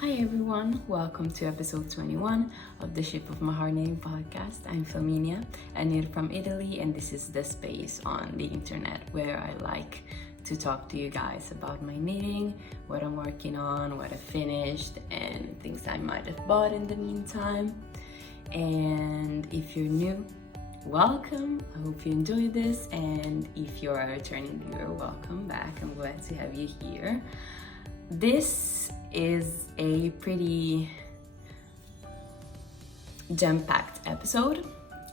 Hi everyone, welcome to episode 21 of the Shape of My Heart Knitting podcast. I'm Flaminia, a knitter from Italy, and this is the space on the internet where I like to talk to you guys about my knitting, what I'm working on, what I finished, and things I might have bought in the meantime. And if you're new, welcome. I hope you enjoyed this, and if you're a returning viewer, welcome back. I'm glad to have you here. This is a pretty jam-packed episode.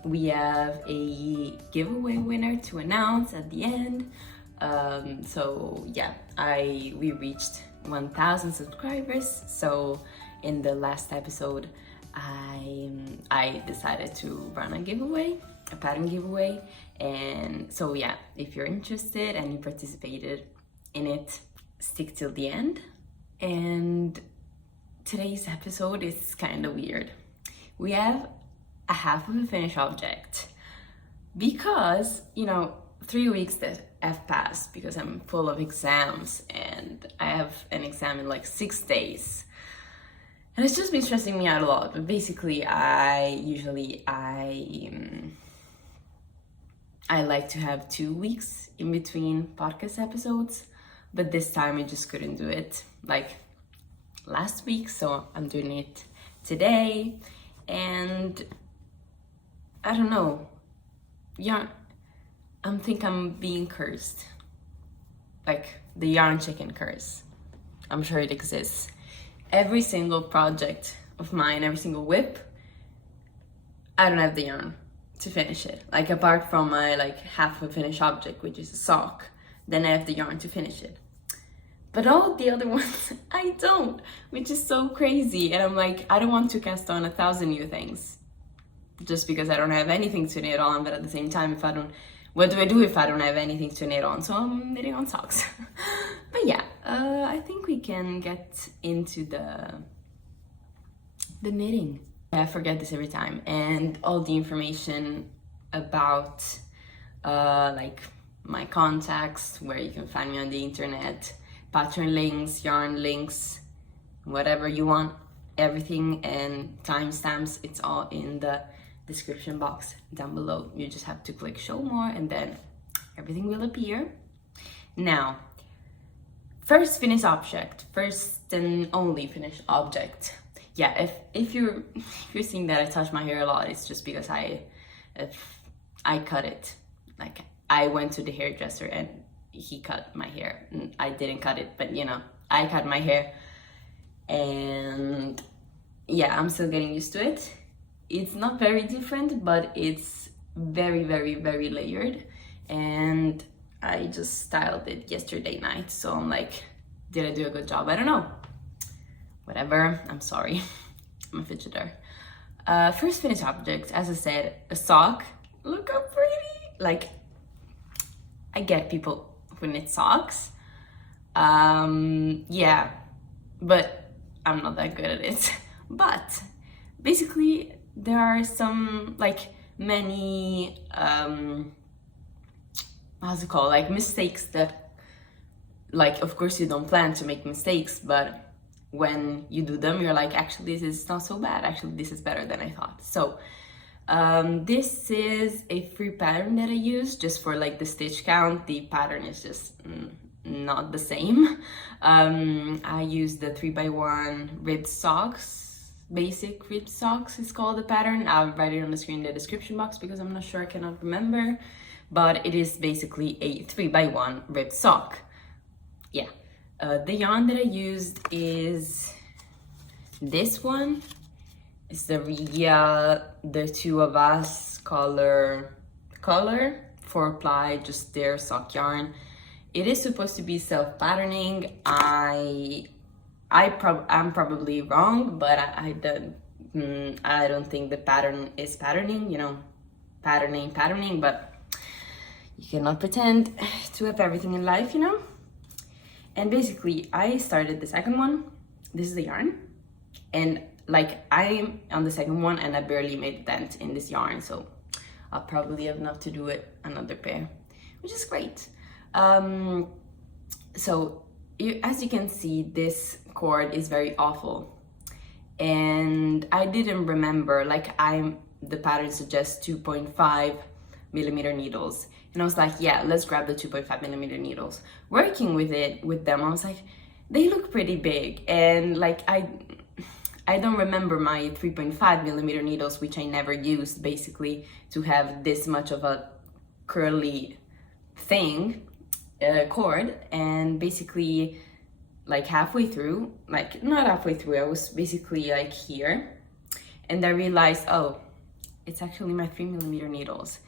We have a giveaway winner to announce at the end. We reached 1,000 subscribers. So in the last episode, I decided to run a pattern giveaway. And so yeah, if you're interested and you participated in it, stick till the end. And today's episode is kind of weird. We have a half of a finished object because, 3 weeks that have passed because I'm full of exams and I have an exam in like 6 days. And it's just been stressing me out a lot. But basically, I like to have 2 weeks in between podcast episodes. But this time I just couldn't do it like last week, so I'm doing it today. And I don't know, I'm being cursed, like the yarn chicken curse. I'm sure it exists. Every single project of mine, every single whip, I don't have the yarn to finish it. Like apart from my half a finished object, which is a sock, then I have the yarn to finish it. But all the other ones, I don't, which is so crazy. And I'm like, I don't want to cast on 1,000 new things just because I don't have anything to knit on. But at the same time, what do I do if I don't have anything to knit on? So I'm knitting on socks. But yeah, I think we can get into the knitting. I forget this every time. And all the information about my contacts, where you can find me on the internet, pattern links, yarn links, whatever you want, everything, and timestamps, it's all in the description box down below. You just have to click show more and then everything will appear. Now, first and only finished object. Yeah, if you're seeing that I touch my hair a lot, it's just because I cut it. Like I went to the hairdresser and he cut my hair. I didn't cut it, but I cut my hair. And yeah, I'm still getting used to it. It's not very different, but it's very, very, very layered. And I just styled it yesterday night. So I'm like, did I do a good job? I don't know. Whatever, I'm sorry. I'm a fidgeter. First finished object, as I said, a sock. Look how pretty. I get people who knit socks. Yeah, but I'm not that good at it. But basically there are some many mistakes that of course you don't plan to make mistakes, but when you do them you're like, actually this is not so bad, actually this is better than I thought. So this is a free pattern that I use just for the stitch count. The pattern is just not the same. I use the 3x1 ribbed socks, basic ribbed socks is called the pattern. I'll write it on the screen in the description box because I'm not sure, I cannot remember, but it is basically a 3x1 ribbed sock. Yeah, the yarn that I used is this one. It's the Regia, the 2 of Us color 4-ply, just their sock yarn. It is supposed to be self-patterning. I'm probably wrong, but I don't think the pattern is patterning, patterning, but you cannot pretend to have everything in life, And basically, I started the second one. This is the yarn. And I'm on the second one and I barely made a dent in this yarn, so I'll probably have enough to do it another pair, which is great. So as you can see, this cord is very awful. And I didn't remember, like the pattern suggests 2.5 millimeter needles. And I was like, yeah, let's grab the 2.5 millimeter needles. Working with them, I was like, they look pretty big. And like, I don't remember my 3.5 millimeter needles, which I never used basically to have this much of a curly thing, cord. And basically like halfway through, like not halfway through, I was basically like here, and I realized, oh, it's actually my 3 millimeter needles.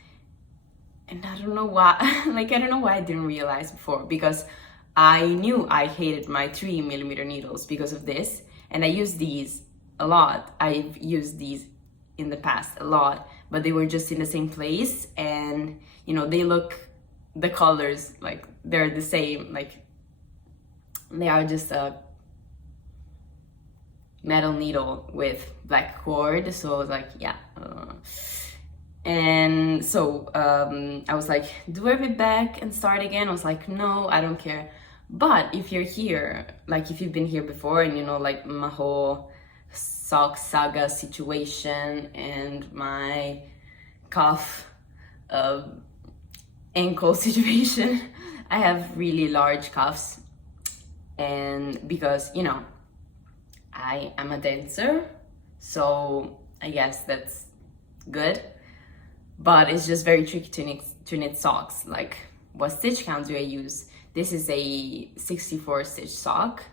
And I don't know why, like I don't know why I didn't realize before, because I knew I hated my 3 millimeter needles because of this, and I use these a lot. I've used these in the past a lot, but they were just in the same place, and you know, they look, the colors, like they're the same, like they are just a metal needle with black cord. So I was like, yeah. And so I was like, do I rip back and start again? I was like, no, I don't care. But if you're here, like if you've been here before and you know, like my whole sock saga situation and my cuff ankle situation, I have really large cuffs. And because, you know, I am a dancer, so I guess that's good. But it's just very tricky to knit socks. Like, what stitch count do I use? This is a 64 stitch sock,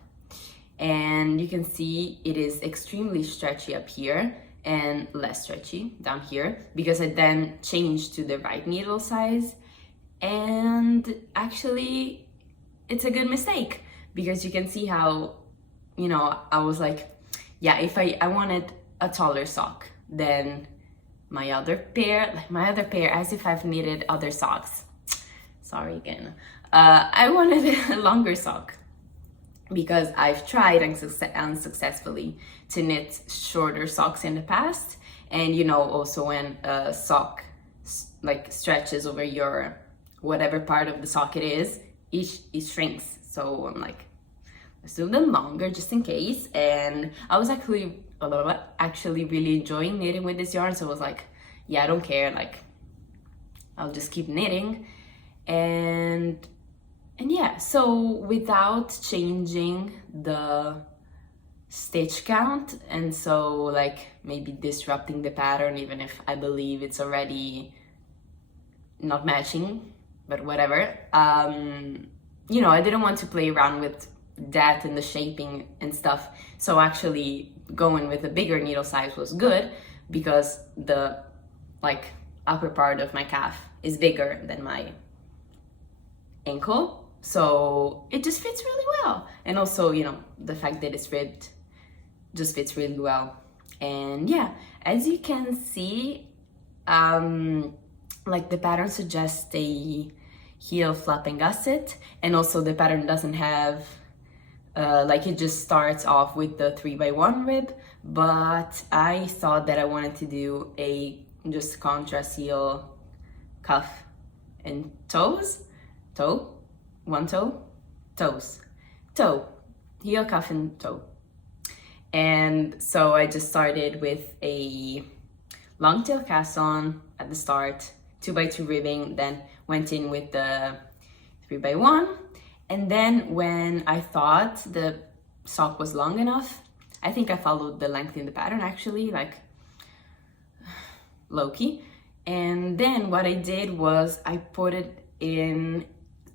and you can see it is extremely stretchy up here and less stretchy down here, because I then changed to the right needle size. And actually it's a good mistake, because you can see how, you know, I was like, yeah, if I wanted a taller sock than my other pair, as if I've knitted other socks. Sorry again. I wanted a longer sock, because I've tried unsuccessfully to knit shorter socks in the past. And you know, also when a sock like stretches over your whatever part of the sock it is, it shrinks. So I'm like, let's do them longer just in case. And I was actually really enjoying knitting with this yarn. So I was like, yeah, I don't care, like I'll just keep knitting. And yeah, so without changing the stitch count, and so like maybe disrupting the pattern, even if I believe it's already not matching, but whatever. You know, I didn't want to play around with that and the shaping and stuff. So actually going with a bigger needle size was good, because the like upper part of my calf is bigger than my ankle. So it just fits really well. And also, you know, the fact that it's ribbed just fits really well. And yeah, as you can see, like the pattern suggests a heel flapping gusset, and also the pattern doesn't have like, it just starts off with the 3x1 rib, but I thought that I wanted to do a just contrast heel, cuff and toes, toe, one toe, toes, toe, heel, cuff and toe. And so I just started with a long tail cast on at the start, 2x2 ribbing, then went in with the 3x1. And then when I thought the sock was long enough, I think I followed the length in the pattern actually, like low-key. And then what I did was I put it in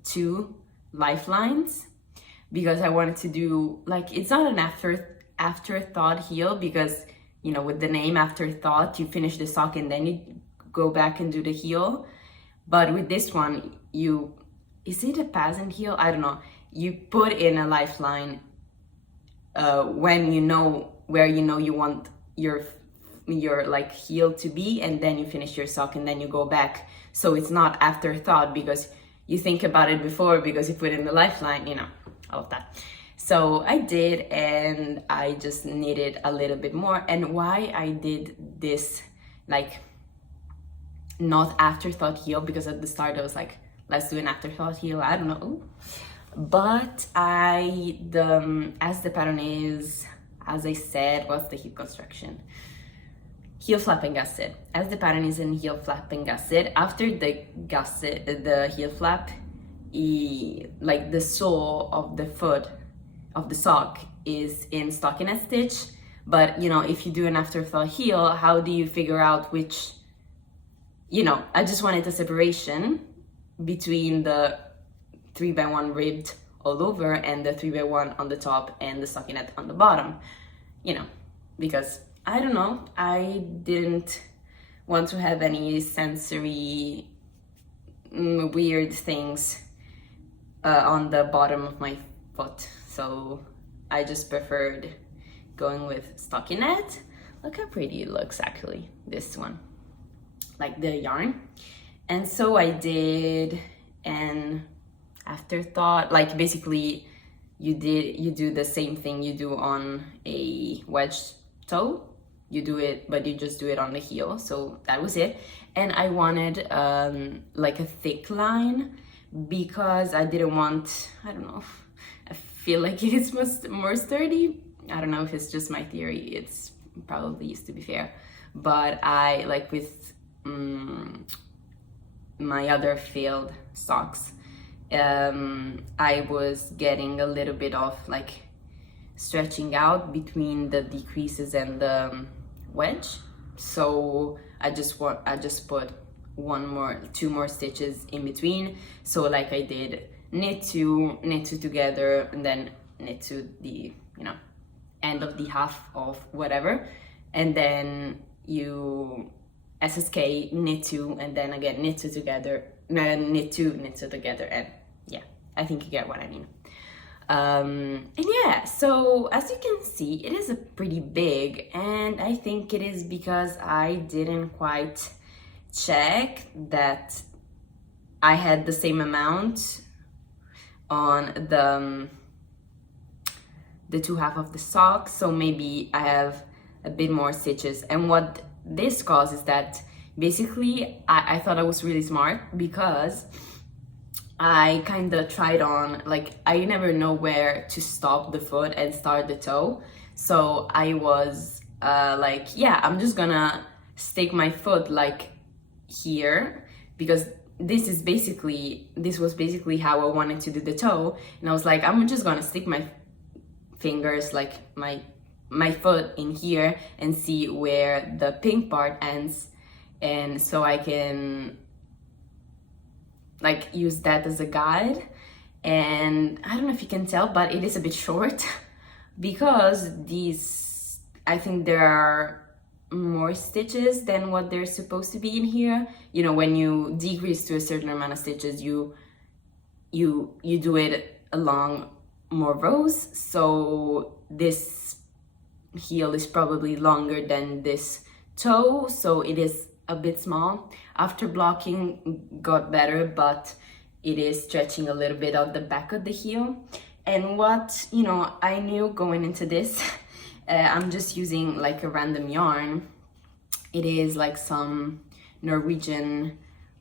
2 lifelines, because I wanted to do, like, it's not an afterthought heel, because, you know, with the name afterthought, you finish the sock and then you go back and do the heel. But with this one, is it a peasant heel? I don't know. You put in a lifeline when you know where you know you want your like heel to be, and then you finish your sock and then you go back. So it's not afterthought, because you think about it before, because you put in the lifeline, you know, all of that. So I did, and I just knitted a little bit more. And why I did this, like, not afterthought heel, because at the start I was like, let's do an afterthought heel, I don't know. But as the pattern is, as I said, what's the heel construction? Heel flap and gusset. As the pattern is in heel flap and gusset, after the gusset, the heel flap, like the sole of the foot of the sock is in stockinette stitch. But you know, if you do an afterthought heel, how do you figure out which, you know, I just wanted a separation between the 3x1 ribbed all over and the 3x1 on the top and the stockinette on the bottom, you know, because I don't know, I didn't want to have any sensory weird things on the bottom of my foot, so I just preferred going with stockinette. Look how pretty it looks actually, this one, like the yarn. And so I did an afterthought, like basically you do the same thing you do on a wedge toe. You do it, but you just do it on the heel. So that was it. And I wanted like a thick line because I didn't want, I don't know, I feel like it's more sturdy. I don't know if it's just my theory. It's probably used to be fair. But I, like with my other failed socks, I was getting a little bit of like stretching out between the decreases and the wedge, so I just put two more stitches in between. So like I did knit two together, and then knit to the, you know, end of the half of whatever, and then you SSK, knit two, and then again knit two together, knit two together, and yeah, I think you get what I mean. And yeah, so as you can see, it is a pretty big, and I think it is because I didn't quite check that I had the same amount on the two half of the sock, so maybe I have a bit more stitches. And what this caused is that basically I thought I was really smart, because I kind of tried on, like, I never know where to stop the foot and start the toe. So I was like, yeah, I'm just gonna stick my foot like here, because this was basically how I wanted to do the toe. And I was like, I'm just gonna stick my fingers, like my foot in here, and see where the pink part ends. And so I can like use that as a guide. And I don't know if you can tell, but it is a bit short because these, I think there are more stitches than what they're supposed to be in here. You know, when you decrease to a certain amount of stitches, you do it along more rows. So this heel is probably longer than this toe, so it is a bit small. After blocking got better, but it is stretching a little bit out the back of the heel. And what, you know, I knew going into this, I'm just using like a random yarn. It is like some Norwegian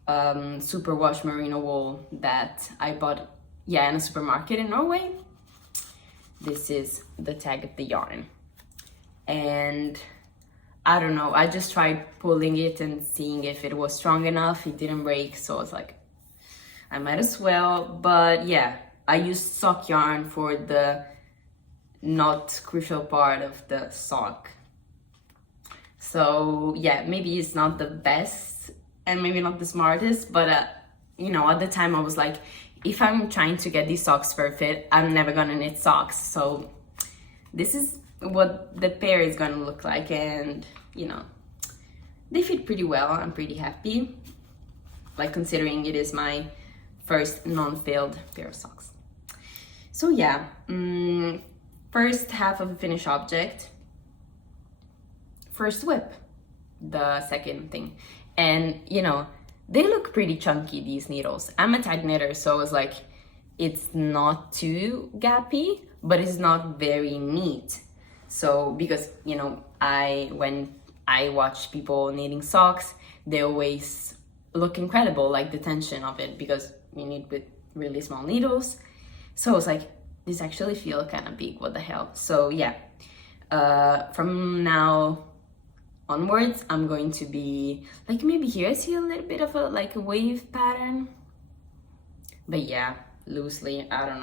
superwash merino wool that I bought, yeah, in a supermarket in Norway. This is the tag of the yarn. And I don't know, I just tried pulling it and seeing if it was strong enough. It didn't break, so I was like, I might as well. But yeah, I used sock yarn for the not crucial part of the sock. So yeah, maybe it's not the best and maybe not the smartest, but you know, at the time I was like, if I'm trying to get these socks perfect, I'm never gonna knit socks. So this is what the pair is gonna look like, and you know, they fit pretty well. I'm pretty happy, like considering it is my first non-failed pair of socks. So yeah, first half of a finished object, first whip, the second thing. And you know, they look pretty chunky, these needles. I'm a tag knitter, so I was like, it's not too gappy, but it's not very neat. So because, you know, when I watch people knitting socks, they always look incredible, like the tension of it, because you knit with really small needles. So I was like, this actually feel kind of big, what the hell. So yeah, from now onwards, I'm going to be like, maybe here I see a little bit of a like a wave pattern, but yeah, loosely, I don't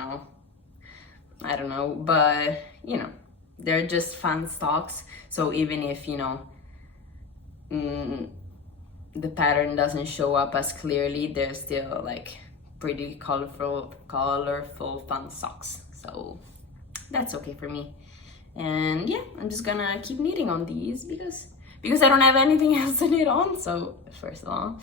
know, but you know, they're just fun stocks. So even if, you know, the pattern doesn't show up as clearly, they're still like pretty colorful fun socks, so that's okay for me. And yeah, I'm just gonna keep knitting on these because I don't have anything else to knit on. So first of all,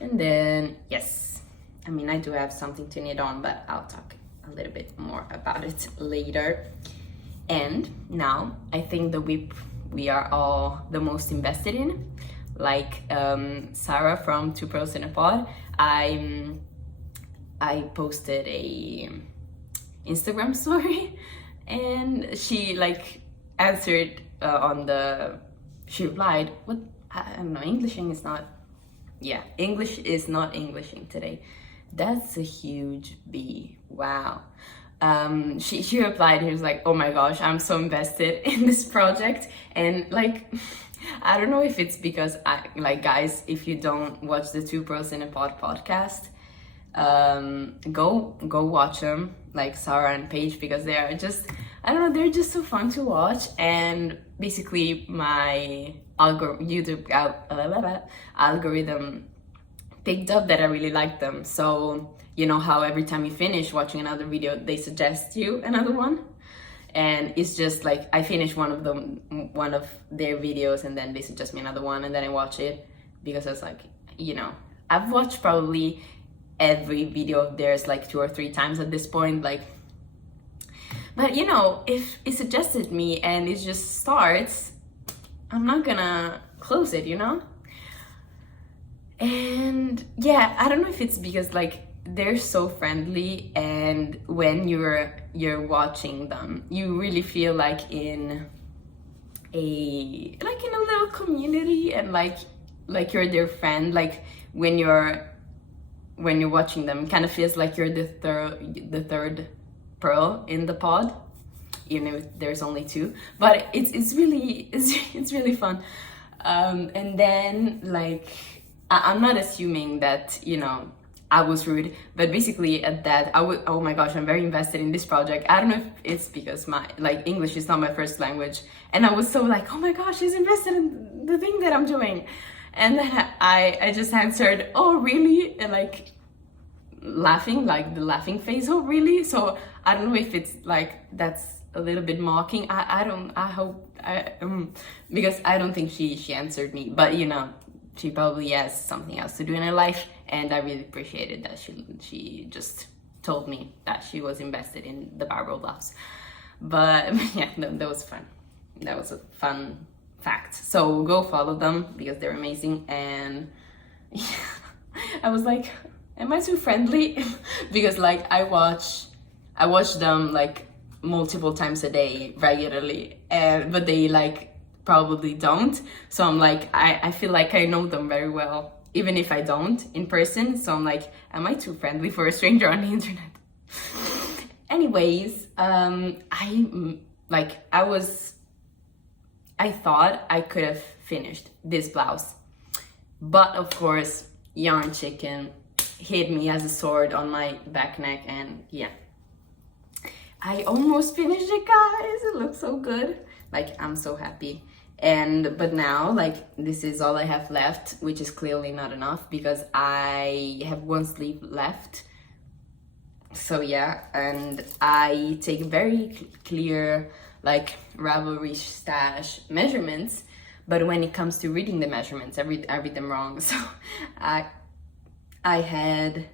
and then yes, I mean, I do have something to knit on, but I'll talk a little bit more about it later. And now I think the whip we are all the most invested in, like Sarah from Two Pros in a Pod. I posted a Instagram story, and she like answered she replied, what, I don't know, English is not Englishing today. That's a huge B, wow. She replied, he was like, oh my gosh, I'm so invested in this project. And like, I don't know if it's because guys, if you don't watch the Two Pros in a Pod podcast, go watch them, like Sarah and Paige, because they are just, I don't know, they're just so fun to watch. And basically my YouTube algorithm picked up that I really like them. So you know how every time you finish watching another video, they suggest you another one, and it's just like I finish one of their videos, and then they suggest me another one, and then I watch it, because I was like, you know, I've watched probably every video of theirs like 2 or 3 times at this point, like, but you know, if it suggested me and it just starts, I'm not gonna close it, you know. And yeah, I don't know if it's because like they're so friendly, and when you're watching them, you really feel like in a little community, and like you're their friend. Like when you're watching them, it kind of feels like you're the third pearl in the pod, even if there's only 2. But it's really fun. And then like I'm not assuming that, you know, I was rude, but basically at that oh my gosh, I'm very invested in this project. I don't know if it's because my like English is not my first language, and I was so like, oh my gosh, she's invested in the thing that I'm doing. And then I just answered, oh really, and like laughing, like the laughing face, oh really. So I don't know if it's like that's a little bit mocking. Because I don't think she answered me, but you know, she probably has something else to do in her life, and I really appreciated that she just told me that she was invested in the barbroe blouse. But yeah, that was fun. That was a fun fact. So go follow them because they're amazing. And yeah, I was like, am I too friendly? Because like I watch them like multiple times a day regularly, but they like probably don't. So I'm like, I feel like I know them very well, even if I don't in person. So I'm like, am I too friendly for a stranger on the internet? Anyways, I thought I could have finished this blouse, but of course, Yarn Chicken hit me as a sword on my back neck, and yeah, I almost finished it, guys. It looks so good. Like, I'm so happy. But now, like, this is all I have left, which is clearly not enough because I have 1 sleeve left. So yeah, and I take very clear, like, Ravelry stash measurements, but when it comes to reading the measurements, I read them wrong. So I had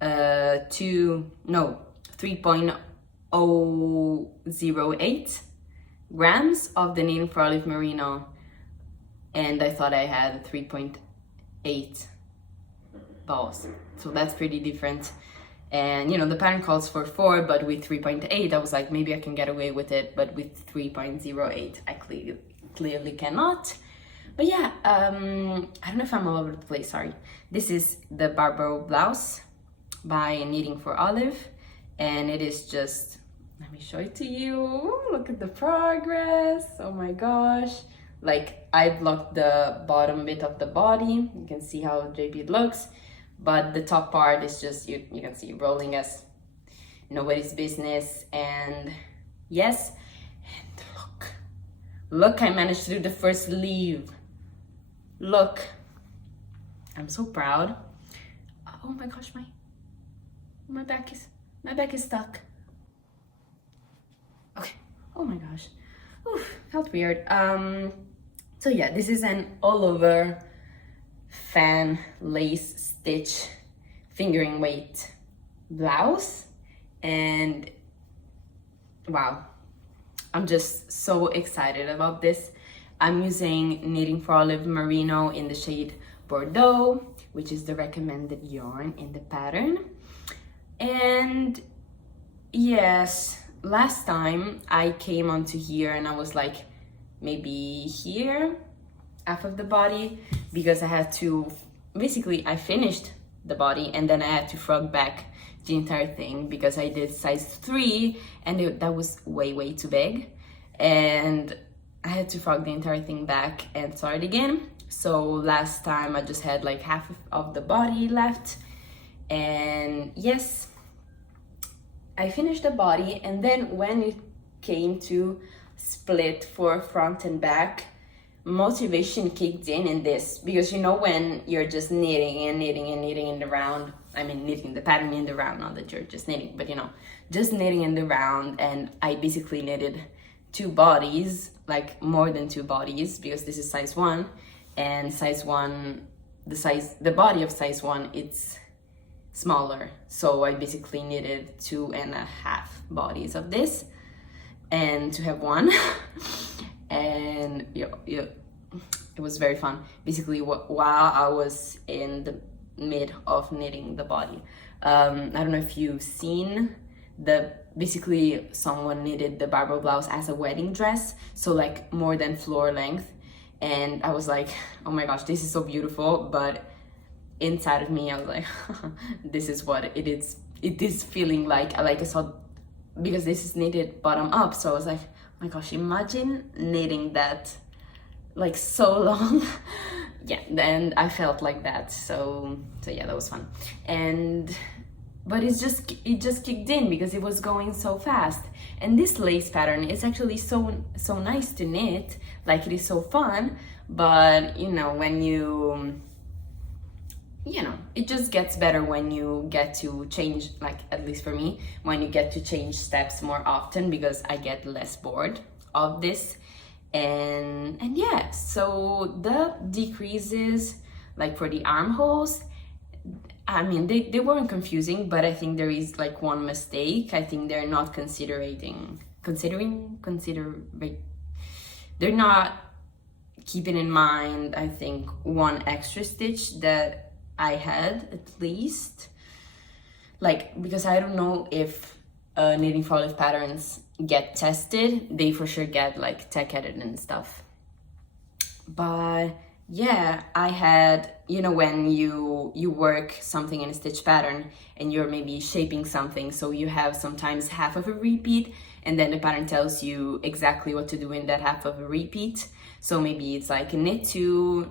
3.008 grams of the Knitting for Olive Merino, and I thought I had 3.8 balls, so that's pretty different. And you know, the pattern calls for 4, but with 3.8 I was like, maybe I can get away with it, but with 3.08 I clearly cannot. But yeah, I don't know if I'm all over the place, sorry. This is the barbroe blouse by Knitting for Olive, and it is just, let me show it to you. Look at the progress. Oh my gosh. Like, I blocked the bottom bit of the body. You can see how drapey it looks, but the top part is just, you can see rolling as nobody's business. And yes, and look, I managed to do the first sleeve. Look, I'm so proud. Oh my gosh, my back is stuck. Okay. Oh my gosh. Oof, felt weird. So yeah, this is an all over fan lace stitch fingering weight blouse, and wow, I'm just so excited about this. I'm using Knitting for Olive Merino in the shade Bordeaux, which is the recommended yarn in the pattern. And yes, last time I came onto here and I was like maybe here, half of the body, because I had to, basically I finished the body and then I had to frog back the entire thing because I did size 3 and that was way too big, and I had to frog the entire thing back and start again. So last time I just had like half of the body left, and yes, I finished the body. And then when it came to split for front and back, motivation kicked in this, because you know when you're just knitting and knitting and knitting in the round, I mean knitting the pattern in the round, not that you're just knitting, but you know, just knitting in the round. And I basically knitted 2 bodies, like more than 2 bodies, because this is size 1, and size 1, the body of size 1, it's smaller, so I basically knitted 2.5 bodies of this and to have 1. And yeah, it was very fun. Basically, while I was in the mid of knitting the body, I don't know if you've seen basically someone knitted the barbroe blouse as a wedding dress, so like more than floor length, and I was like, oh my gosh, this is so beautiful. But inside of me I was like, this is what it is feeling like. I saw, because this is knitted bottom up, so I was like, oh my gosh, imagine knitting that like so long. Yeah, and I felt like that, so yeah, that was fun. But it just kicked in because it was going so fast. And this lace pattern is actually so nice to knit, like it is so fun. But you know, when it just gets better when you get to change, like at least for me, when you get to change steps more often, because I get less bored of this. And yeah, so the decreases, like for the armholes, I mean, they weren't confusing, but I think there is like one mistake. I think they're not they're not keeping in mind, I think, one extra stitch that I had, at least. Like, because I don't know if Knitting for Olive patterns get tested. They for sure get like tech edited and stuff. But yeah, I had, you know, when you work something in a stitch pattern and you're maybe shaping something, so you have sometimes half of a repeat, and then the pattern tells you exactly what to do in that half of a repeat. So maybe it's like knit 2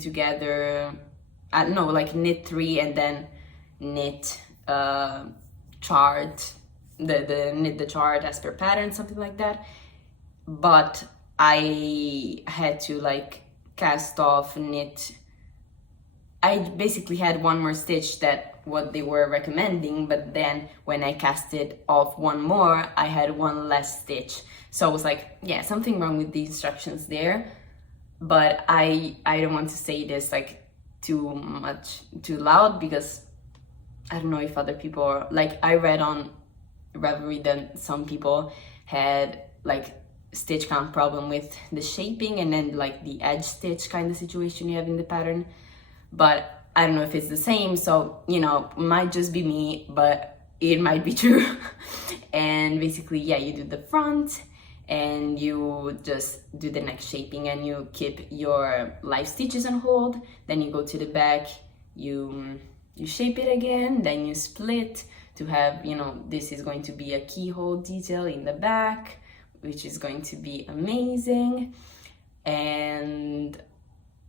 together, I don't know, like knit 3 and then knit chart, knit the chart as per pattern, something like that. But I had to like cast off, knit. I basically had one more stitch that what they were recommending, but then when I casted off one more, I had one less stitch. So I was like, yeah, something wrong with the instructions there. But I don't want to say this like too loud, because I don't know if other people are, like, I read on Ravelry that some people had like stitch count problem with the shaping and then like the edge stitch kind of situation you have in the pattern. But I don't know if it's the same, so you know, might just be me, but it might be true. And basically, yeah, you do the front and you just do the next shaping and you keep your live stitches on hold. Then you go to the back, you you shape it again, then you split to have, you know, this is going to be a keyhole detail in the back, which is going to be amazing. And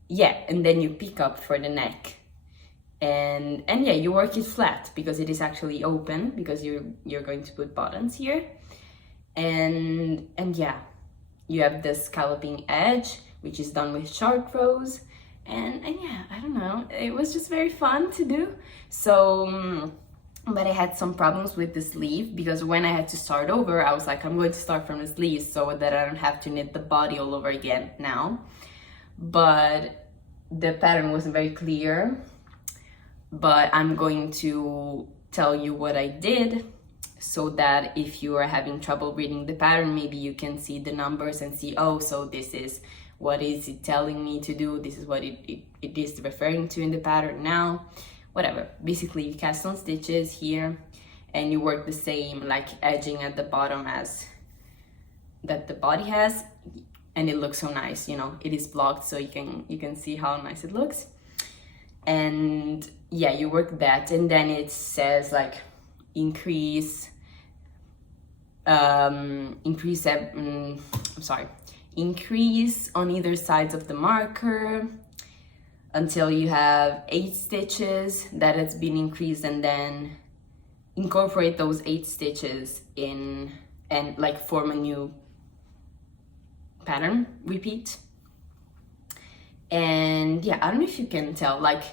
yeah, and then you pick up for the neck. And yeah, you work it flat because it is actually open, because you're going to put buttons here. And yeah, you have the scalloping edge, which is done with sharp rows. And yeah, I don't know, it was just very fun to do. So but I had some problems with the sleeve, because when I had to start over, I was like, I'm going to start from the sleeves so that I don't have to knit the body all over again now. But the pattern wasn't very clear. But I'm going to tell you what I did, so that if you are having trouble reading the pattern, maybe you can see the numbers and see, oh, so this is what is it telling me to do, this is what it is referring to in the pattern now, whatever. Basically, you cast on stitches here, and you work the same, like edging at the bottom as that the body has, and it looks so nice, you know, it is blocked, so you can see how nice it looks. And yeah, you work that, and then it says like increase on either sides of the marker until you have 8 stitches that has been increased, and then incorporate those 8 stitches in and like form a new pattern repeat. And yeah, I don't know if you can tell, like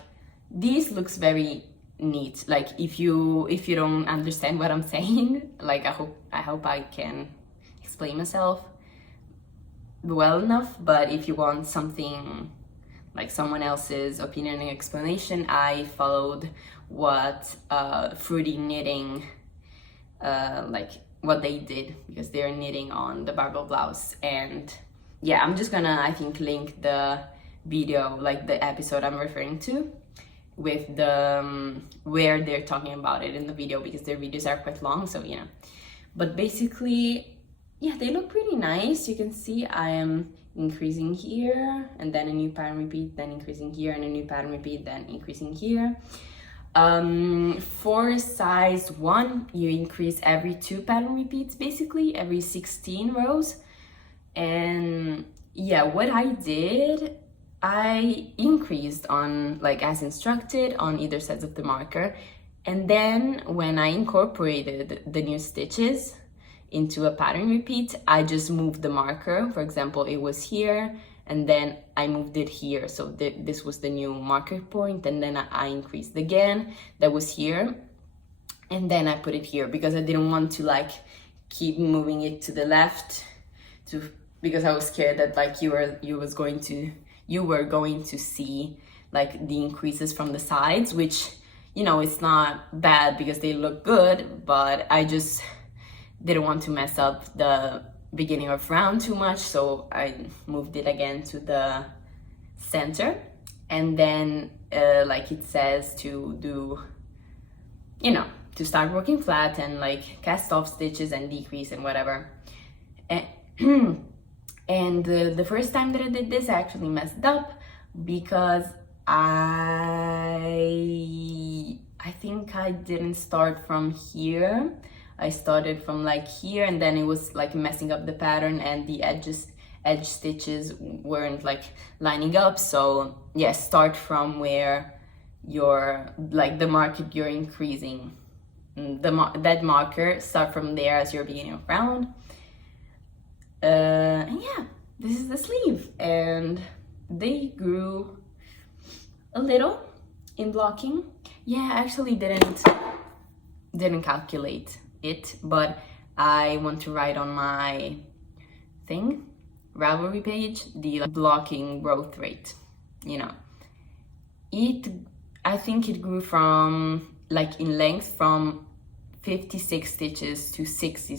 this looks very neat. Like if you don't understand what I'm saying, like I hope I can explain myself well enough. But if you want something like someone else's opinion and explanation, I followed what Fruity Knitting, like what they did, because they're knitting on the barbroe blouse. And yeah, I'm just gonna, I think, link the video, like the episode I'm referring to, with the where they're talking about it in the video, because their videos are quite long, so you know. But basically, yeah, they look pretty nice. You can see I am increasing here, and then a new pattern repeat, then increasing here, and a new pattern repeat, then increasing here. For size 1, you increase every 2 pattern repeats, basically every 16 rows. And yeah, what I did, I increased on, like as instructed, on either sides of the marker. And then when I incorporated the new stitches into a pattern repeat, I just moved the marker. For example, it was here, and then I moved it here. So this was the new marker point, and then I increased again. That was here, and then I put it here, because I didn't want to like keep moving it to the left, because I was scared that like you were going to see like the increases from the sides, which, you know, it's not bad because they look good, but I just didn't want to mess up the beginning of round too much, so I moved it again to the center. And then like it says to do, you know, to start working flat and like cast off stitches and decrease and whatever. And the first time that I did this, I actually messed up, because I think I didn't start from here. I started from like here, and then it was like messing up the pattern, and the edge stitches weren't like lining up. So yeah, start from where you're like the marker you're increasing, that marker, start from there as your beginning of round. And yeah, this is the sleeve, and they grew a little in blocking. Yeah, I actually didn't calculate it, but I want to write on my thing, Ravelry page, the blocking growth rate. You know, I think it grew from like in length from 56 stitches to 60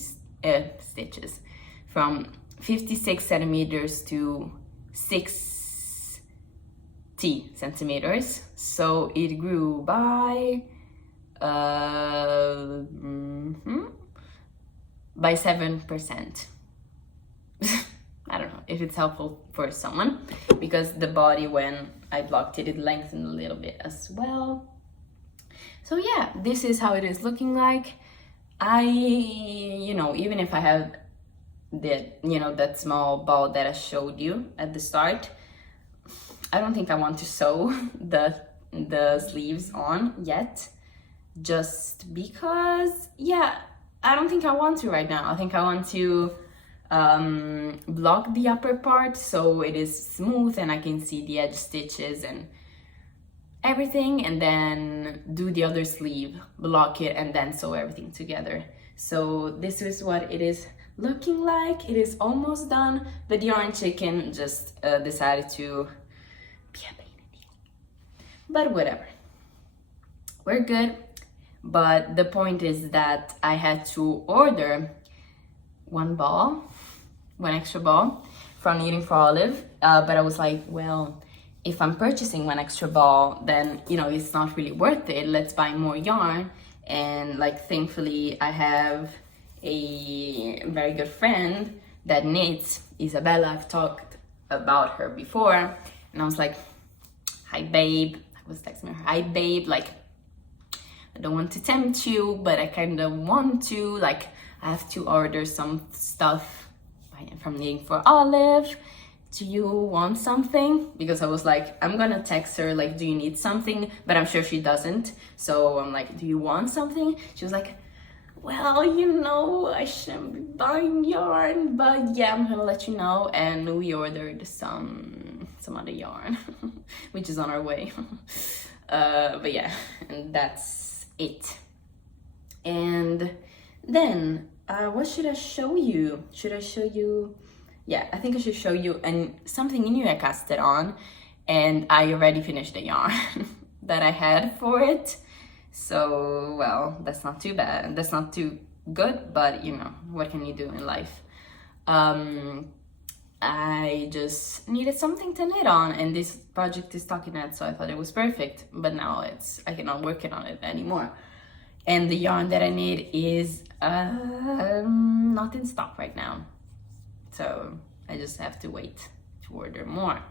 stitches, from 56 centimeters to 60 centimeters. So it grew by 7%. I don't know if it's helpful for someone, because the body, when I blocked it, it lengthened a little bit as well. So yeah, this is how it is looking like. Even if I have that small ball that I showed you at the start, I don't think I want to sew the sleeves on yet, just because, yeah, I don't think I want to right now. I think I want to block the upper part so it is smooth and I can see the edge stitches and everything, and then do the other sleeve, block it, and then sew everything together. So this is what it is looking like. It is almost done, but Yarn Chicken just decided to be a pain in the ass. But whatever, we're good. But the point is that I had to order one extra ball from Knitting for Olive, but I was like, well, if I'm purchasing one extra ball, then it's not really worth it. Let's buy more yarn. And like, thankfully I have a very good friend that knits, Isabella. I've talked about her before, and I was like, hi babe, I was texting her, hi babe, like, I don't want to tempt you, but I kind of want to, like, I have to order some stuff from Knitting for Olive. Do you want something? Because I was like, I'm gonna text her, like, do you need something? But I'm sure she doesn't. So I'm like, do you want something? She was like, well, I shouldn't be buying yarn, but yeah, I'm gonna let you know. And we ordered some other yarn, which is on our way. But yeah, and that's it. And then, what should I show you? Should I show you? Yeah, I think I should show you something new I casted on, and I already finished the yarn that I had for it. So, well, that's not too bad. That's not too good, but what can you do in life? I just needed something to knit on, and this project is stockinette, so I thought it was perfect, but now I cannot work on it anymore. And the yarn that I need is not in stock right now. So I just have to wait to order more.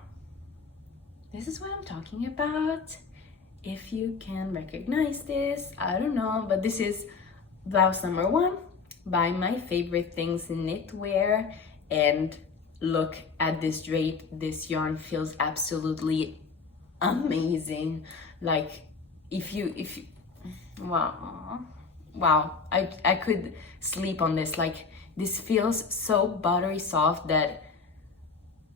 This is what I'm talking about. If you can recognize this, I don't know, but this is blouse number 1 by My Favorite Things in Knitwear. And look at this drape. This yarn feels absolutely amazing. Like, wow, I could sleep on this. Like, this feels so buttery soft that,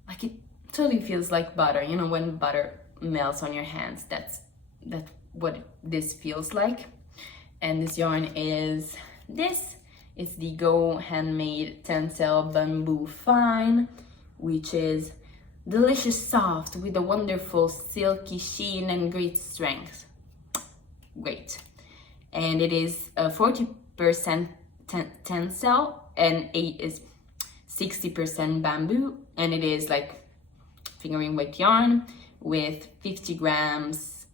like, it totally feels like butter. When butter melts on your hands, that's what this feels like. And this yarn is this. It's the Go Handmade Tencel Bamboo Fine, which is delicious soft with a wonderful silky sheen and great strength. Great. And it is 40% tencel and 60% bamboo, and it is like fingering weight yarn with 50 grams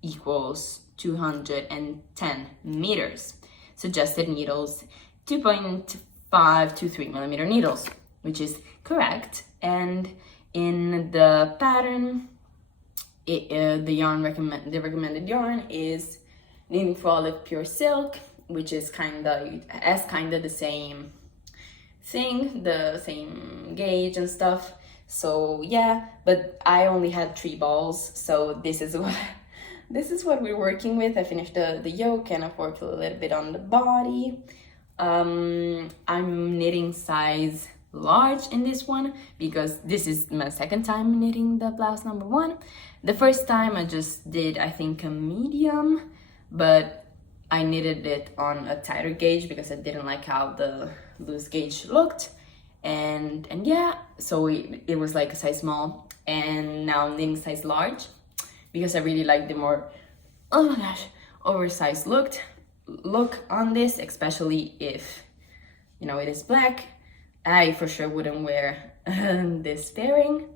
equals 210 meters. Suggested needles 2.5 to 3 millimeter needles, which is correct. And in the pattern, the recommended yarn is Knitting for Olive Pure Silk, which is kind of the same thing, the same gauge and stuff. So yeah, but I only had 3 balls, so this is what we're working with. I finished the yoke and I've worked a little bit on the body. I'm knitting size large in this one because this is my second time knitting the blouse number 1. The first time I just did, I think, a medium, but I knitted it on a tighter gauge because I didn't like how the loose gauge looked. And yeah, so it was like a size small, and now I'm knitting size large because I really like the more, oh my gosh, oversized look on this, especially if it is black. I for sure wouldn't wear this pairing,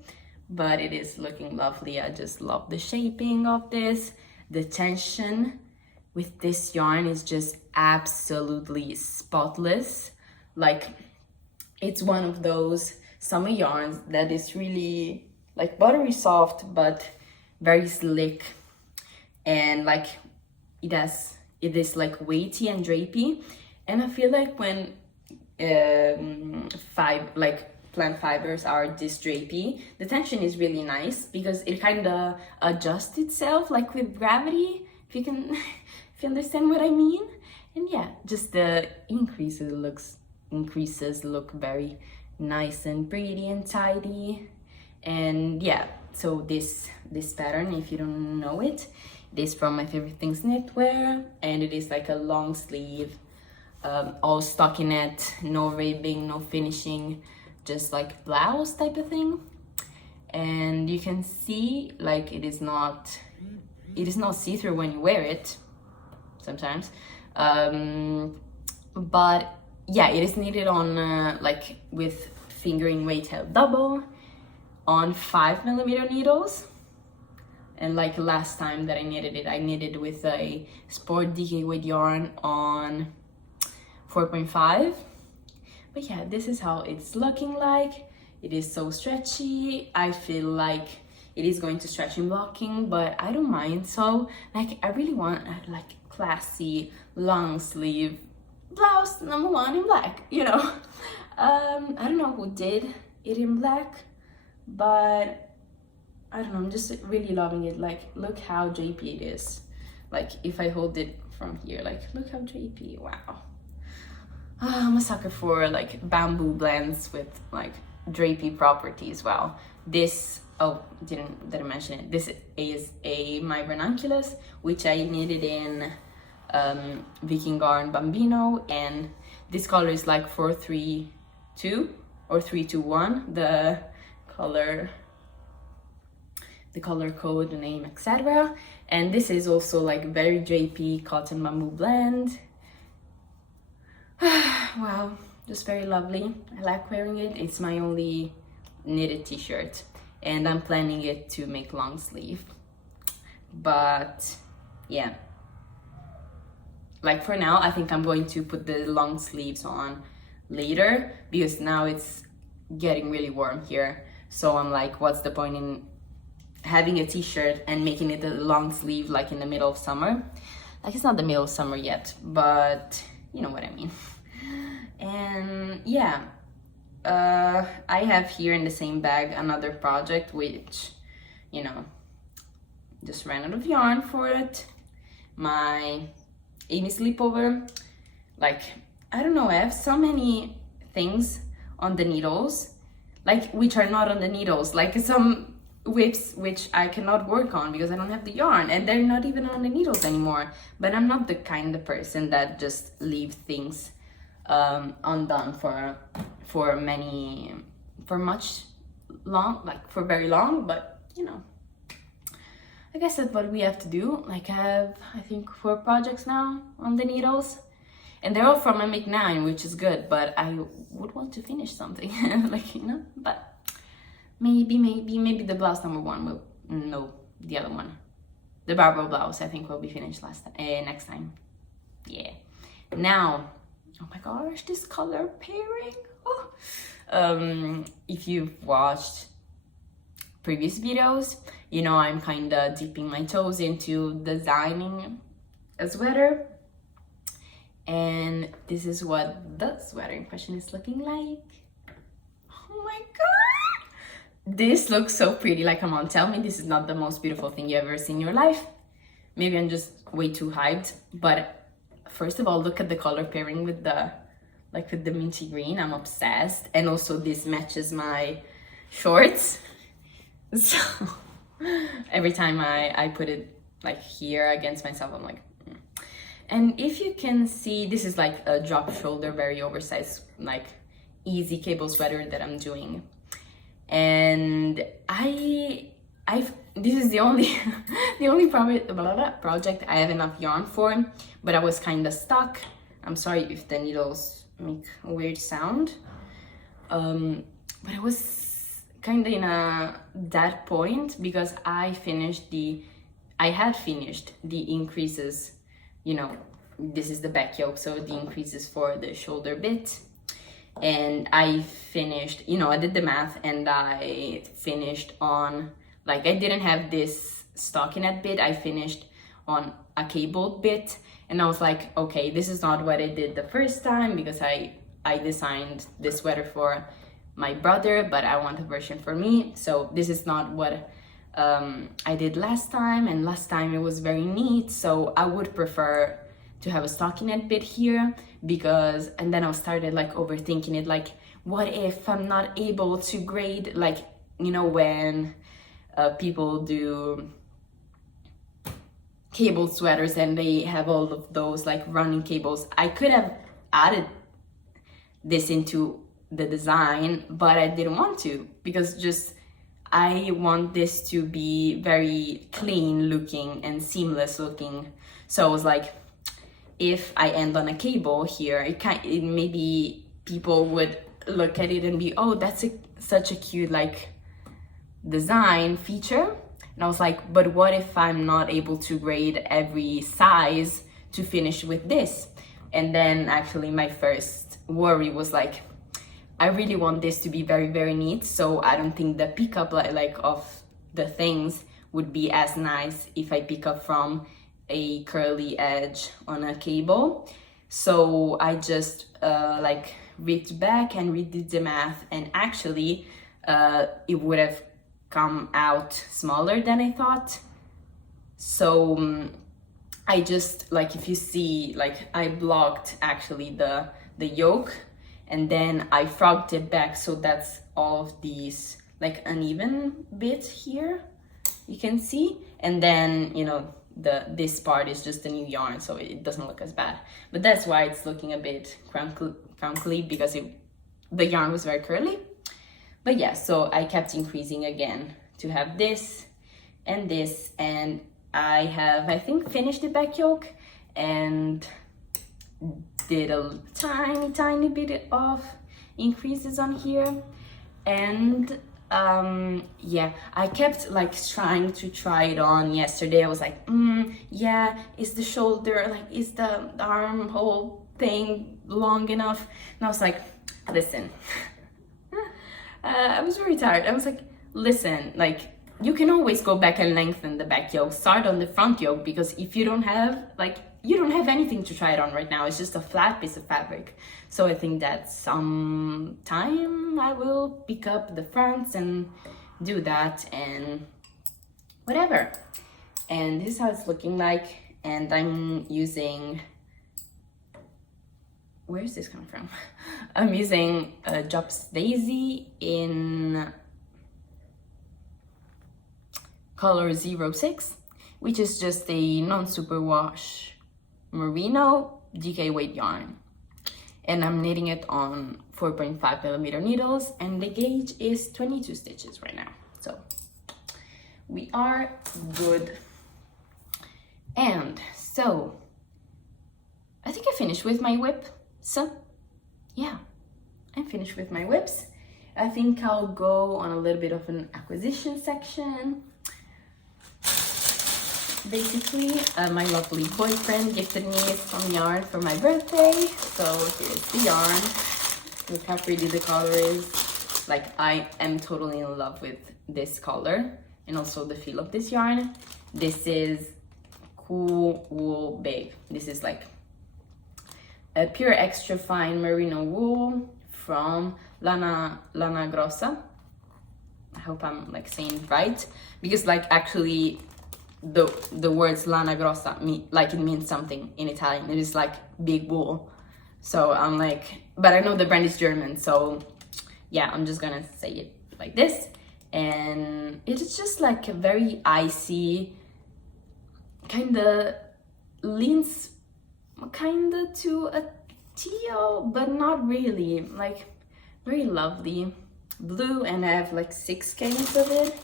but it is looking lovely. I just love the shaping of this. The tension with this yarn is just absolutely spotless. Like, it's one of those summer yarns that is really like buttery soft but very slick, and like it is like weighty and drapey, and I feel like when plant fibers are this drapey, the tension is really nice because it kind of adjusts itself like with gravity, if you can if you understand what I mean. And yeah, just the increases look very nice and pretty and tidy. And yeah, so this pattern, if you don't know it, it is from My Favorite Things Knitwear, and it is like a long sleeve, all stockinette, no ribbing, no finishing, just like blouse type of thing. And you can see like it is not see-through when you wear it sometimes, but yeah, it is knitted on like with fingering weight held double on 5mm needles. And like last time that I knitted with a sport DK weight yarn on 4.5. But yeah, this is how it's looking like. It is so stretchy. I feel like it is going to stretch in blocking, but I don't mind. So like I really want a like classy long sleeve blouse, number one in black, you know. I don't know who did it in black, but I don't know, I'm just really loving it. Like, look how drapey it is. Like, if I hold it from here, like, look how drapey, wow. I'm a sucker for like bamboo blends with like drapey properties. Well, this, oh, didn't mention it. This is my Ranunculus, which I knitted in Viking Garn Bambino, and this color is like 432 or 321, the color code, the name, etc. And this is also like very drapey cotton bamboo blend. Wow, just very lovely. I like wearing it. It's my only knitted t-shirt, and I'm planning it to make long sleeve. But yeah, like for now, I think I'm going to put the long sleeves on later because now it's getting really warm here. So I'm like, what's the point in having a t-shirt and making it a long sleeve like in the middle of summer? Like, it's not the middle of summer yet, but you know what I mean. And yeah, I have here in the same bag another project which, you know, just ran out of yarn for it. My Amy sleepover. Like, I don't know, I have so many things on the needles, like, which are not on the needles, like some whips which I cannot work on because I don't have the yarn, and they're not even on the needles anymore. But I'm not the kind of person that just leave things undone for very long, but you know, I guess that's what we have to do. Like, I have, I think, 4 projects now on the needles, and they're all from ep.21, which is good, but I would want to finish something. Like, you know, but maybe the blouse number 1 will, no, the other one, the barbroe blouse, I think will be finished next time. Yeah. Now, oh my gosh, this color pairing. Oh. If you've watched previous videos, you know I'm kind of dipping my toes into designing a sweater, and this is what the sweater impression is looking like. Oh my god, this looks so pretty. Like, come on, tell me this is not the most beautiful thing you've ever seen in your life. Maybe I'm just way too hyped, but first of all, look at the color pairing with the minty green. I'm obsessed. And also this matches my shorts. So every time I put it like here against myself, I'm like, mm. And if you can see, this is like a drop shoulder, very oversized, like easy cable sweater that I'm doing. And this is the only project I have enough yarn for, but I was kind of stuck. I'm sorry if the needles make a weird sound, but I was kind of in that point because I had finished the increases, you know, this is the back yoke, so the increases for the shoulder bit. And I finished, you know, I did the math and I finished on, like, I didn't have this stockinette bit, I finished on a cable bit, and I was like, okay, this is not what I did the first time, because I designed this sweater for my brother, but I want a version for me. So this is not what I did last time, and last time it was very neat, so I would prefer to have a stockinette bit here, because, and then I started like overthinking it, like what if I'm not able to grade, like, you know, when people do cable sweaters and they have all of those like running cables. I could have added this into the design, but I didn't want to, because just I want this to be very clean looking and seamless looking. So I was like, if I end on a cable here, it maybe people would look at it and be, oh, that's such a cute like design feature. And I was like, but what if I'm not able to grade every size to finish with this? And then actually my first worry was like, I really want this to be very, very neat, so I don't think the pickup like of the things would be as nice if I pick up from a curly edge on a cable. So I just like reached back and redid the math, and actually it would have come out smaller than I thought. So I just, like, if you see, like, I blocked actually the yoke, and then I frogged it back, so that's all of these like uneven bits here, you can see. And then, you know, this part is just a new yarn, so it doesn't look as bad. But that's why it's looking a bit crunkly, because the yarn was very curly. But yeah, so I kept increasing again to have this, and I have, I think, finished the back yoke and did a tiny bit of increases on here. And yeah, I kept like trying to try it on yesterday. I was like, yeah, is the shoulder, like, is the armhole thing long enough? And I was like, listen, I was very tired. I was like, listen, like, you can always go back and lengthen the back yoke, start on the front yoke, because if you don't have, like, you don't have anything to try it on right now. It's just a flat piece of fabric. So I think that some time I will pick up the fronts and do that and whatever. And this is how it's looking like. And I'm using, where is this coming from? I'm using Drops Daisy in color 06, which is just a non-superwash merino DK weight yarn, and I'm knitting it on 4.5mm needles, and the gauge is 22 stitches right now, so we are good. And so I think I finished with my whip. So yeah, I'm finished with my whips. I think I'll go on a little bit of an acquisition section. Basically, my lovely boyfriend gifted me some yarn for my birthday. So here's the yarn. Look how pretty the color is. Like, I am totally in love with this color and also the feel of this yarn. This is Cool Wool Babe. This is like a pure extra fine merino wool from Lana Grossa. I hope I'm like saying it right, because like actually the words Lana Grossa like it means something in Italian. It is like big wool. So I'm like, but I know the brand is German, so yeah, I'm just gonna say it like this. And it is just like a very icy, kind of leans kind of to a teal, but not really, like very lovely blue. And I have like 6 skeins of it.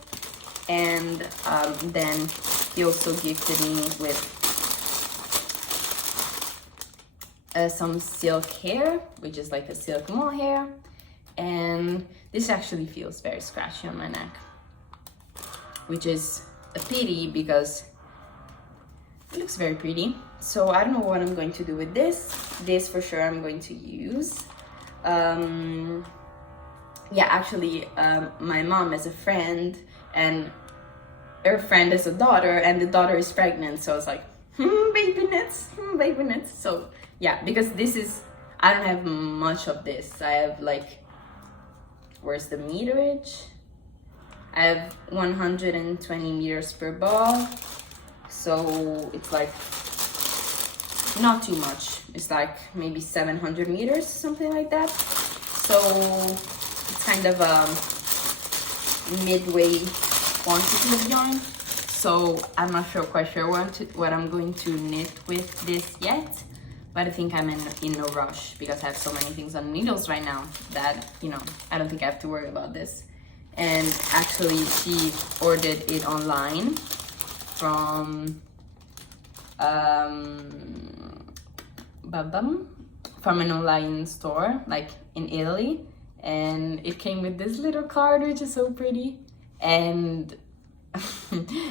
And then he also gifted me with some silk hair, which is like a silk mohair. And this actually feels very scratchy on my neck, which is a pity because it looks very pretty. So I don't know what I'm going to do with this. This for sure I'm going to use. Yeah, actually, my mom has a friend, and her friend has a daughter, and the daughter is pregnant. So I was like, Baby knits, baby knits. So yeah, because this is, I don't have much of this. I have like, where's the meterage? I have 120 meters per ball, so it's like not too much. It's like maybe 700 meters, something like that. So it's kind of a midway quantity of yarn. So I'm not quite sure what I'm going to knit with this yet, but I think I'm in no rush because I have so many things on needles right now that, you know, I don't think I have to worry about this. And actually she ordered it online from from an online store like in Italy, and it came with this little card which is so pretty. And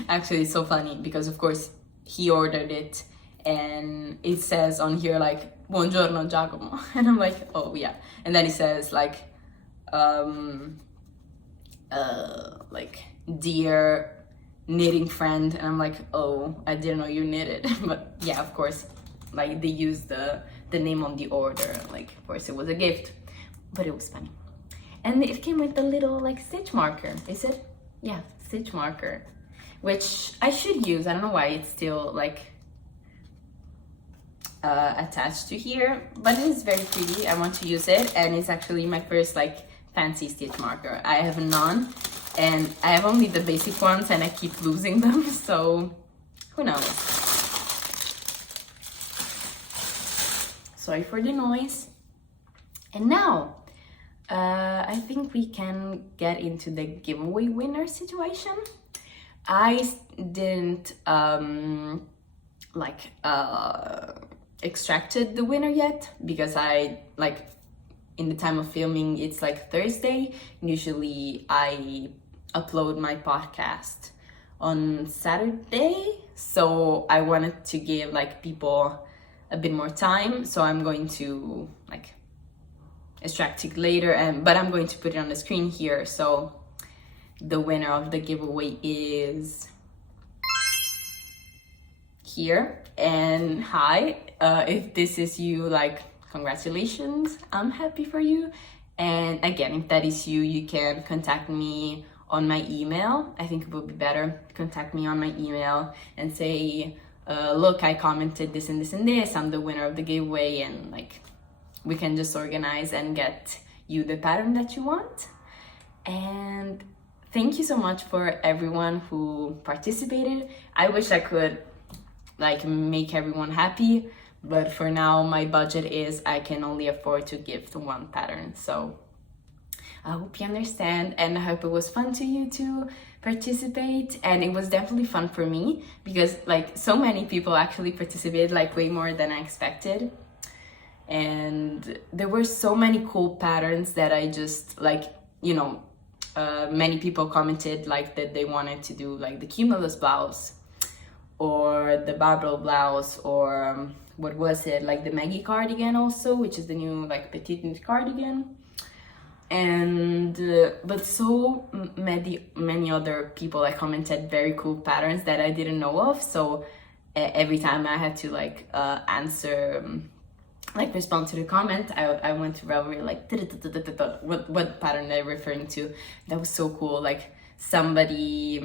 actually it's so funny because of course he ordered it and it says on here like buongiorno Giacomo, and I'm like, oh yeah. And then it says like dear knitting friend, and I'm like, oh, I didn't know you knitted. But yeah, of course, like they used the name on the order, like of course it was a gift, but it was funny. And it came with a little like stitch marker. Is it? Yeah, stitch marker, which I should use. I don't know why it's still like attached to here, but it is very pretty. I want to use it, and it's actually my first like fancy stitch marker. I have none, and I have only the basic ones and I keep losing them, so who knows. Sorry for the noise. And now I think we can get into the giveaway winner situation. I didn't extracted the winner yet because I like, in the time of filming it's like Thursday. Usually I upload my podcast on Saturday, so I wanted to give like people a bit more time, so I'm going to like extract it later, but I'm going to put it on the screen here. So the winner of the giveaway is here. And hi, if this is you, like congratulations, I'm happy for you. And again, if that is you, you can contact me on my email. I think it would be better. Contact me on my email and say, look, I commented this and this and this, I'm the winner of the giveaway, and like we can just organize and get you the pattern that you want. And thank you so much for everyone who participated. I wish I could like make everyone happy, but for now my budget is I can only afford to give the one pattern. So I hope you understand, and I hope it was fun to you to participate. And it was definitely fun for me because like so many people actually participated, like way more than I expected. And there were so many cool patterns that I just like, you know, many people commented like that they wanted to do like the cumulus blouse or the barbroe blouse, or what was it, like the Maggie cardigan also, which is the new like petite knit cardigan. And but so many other people like commented very cool patterns that I didn't know of. So every time I had to like answer, like respond to the comment, I went to Ravelry like what pattern they're referring to. That was so cool. Like somebody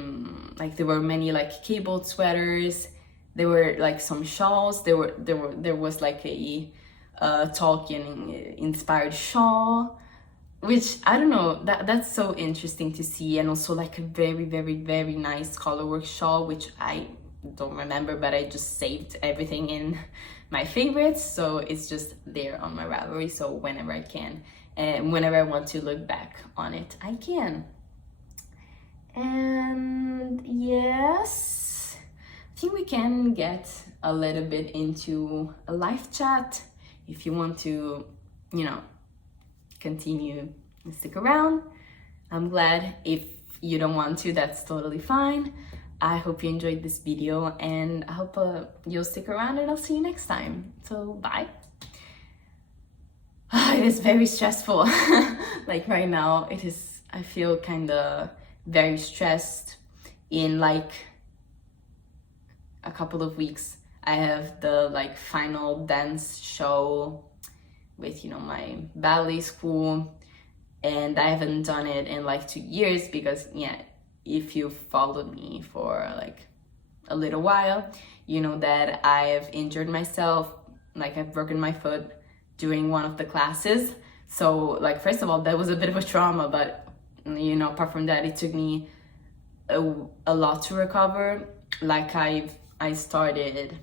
like there were many like cabled sweaters, there were like some shawls, there was like a Tolkien inspired shawl, which I don't know, that's so interesting to see. And also like a very nice colorwork shawl, which I don't remember, but I just saved everything in my favorites, so it's just there on my Ravelry. So whenever I can and whenever I want to look back on it, I can. And yes, I think we can get a little bit into a live chat. If you want to, you know, continue and stick around, I'm glad. If you don't want to, that's totally fine. I hope you enjoyed this video, and I hope you'll stick around, and I'll see you next time. So bye. It is very stressful. Like right now it is, I feel kind of very stressed. In like a couple of weeks I have the like final dance show with, you know, my ballet school, and I haven't done it in like 2 years because, yeah, if you followed me for like a little while, you know that I've injured myself, like I've broken my foot during one of the classes. So like, first of all, that was a bit of a trauma, but you know, apart from that, it took me a lot to recover. Like I started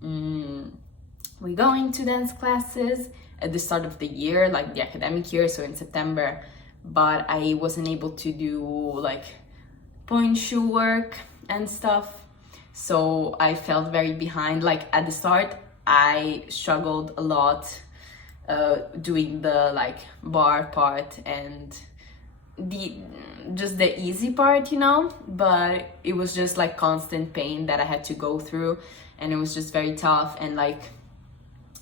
we going to dance classes at the start of the year, like the academic year, so in September, but I wasn't able to do like point shoe work and stuff, so I felt very behind. Like at the start I struggled a lot doing the like bar part and the easy part, you know, but it was just like constant pain that I had to go through, and it was just very tough. And like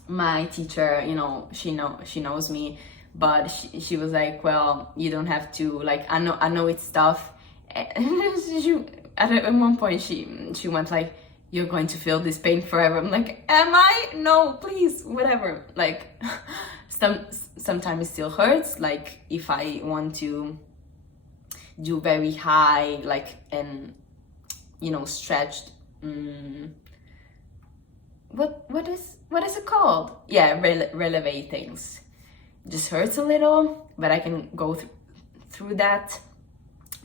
my teacher, you know, she knows me, but she was like, well, you don't have to, like, I know it's tough. And at one point she went like, you're going to feel this pain forever. I'm like, am I? No, please, whatever. Like sometimes it still hurts, like if I want to do very high, like, and you know, stretched what is it called? Yeah, releve things. Just hurts a little, but I can go through that.